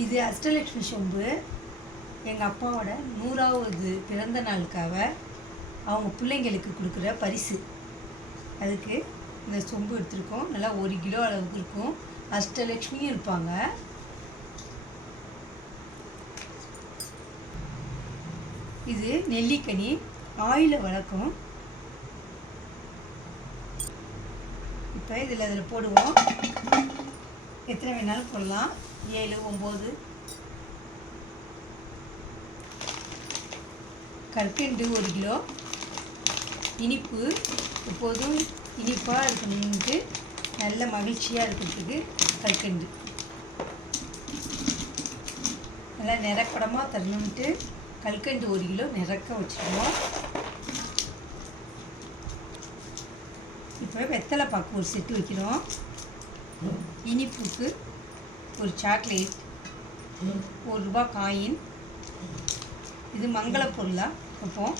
இது அஷ்டலட்சுமி சொம்பு எங்கள் அப்பாவோட நூறாவது பிறந்த நாளுக்காக அவங்க பிள்ளைங்களுக்கு கொடுக்குற பரிசு. அதுக்கு இந்த சொம்பு எடுத்திருக்கோம். நல்லா ஒரு கிலோ அளவுக்கு இருக்கும். அஷ்டலட்சுமியும் இருப்பாங்க. இது நெல்லிக்கனி ஆயில வளர்க்கும். இப்போ இதில் அதில் போடுவோம். எத்தனை வேணாலும் போடலாம். ஏழு ஒம்பது. கற்கண்டு ஒரு கிலோ. இனிப்பு எப்போதும் இனிப்பாக இருக்கணும்ட்டு நல்ல மகிழ்ச்சியாக இருக்கிறதுக்கு கற்கண்டு நல்லா நிறப்படமாக தரணுன்ட்டு கல்கண்டு ஒரு கிலோ நிறக்க வச்சுருவோம். இப்போ வெத்தலை பாக்கு ஒரு செட்டு வைக்கிறோம். இனிப்புக்கு ஒரு சாக்லேட் ஒரு ரூபா காயின். இது மங்கள பொருளாக வைப்போம்.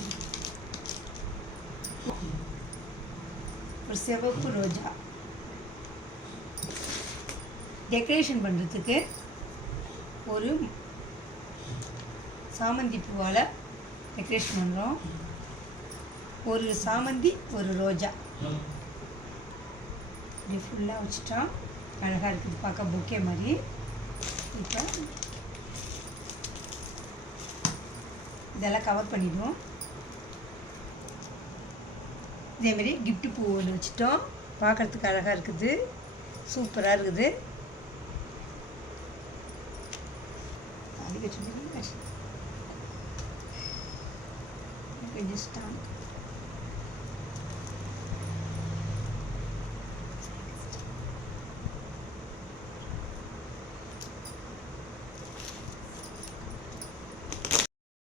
ஒரு சிவப்பு ரோஜா. டெக்கரேஷன் பண்ணுறதுக்கு ஒரு சாமந்தி பூவால் டெக்கரேஷன் பண்ணுறோம் ஒரு சாமந்தி ஒரு ரோஜா. இப்படி ஃபுல்லாக வச்சுட்டோம். அழகாக இருக்குது. பார்க்க பொக்கே மாதிரி. இப்போ இதெல்லாம் கவர் பண்ணிடுவோம். இதேமாரி கிஃப்ட்டு பூ ஒன்று வச்சுட்டோம். பார்க்குறதுக்கு அழகாக இருக்குது. சூப்பராக இருக்குது. அது கொஞ்சம் ஸ்டாண்ட்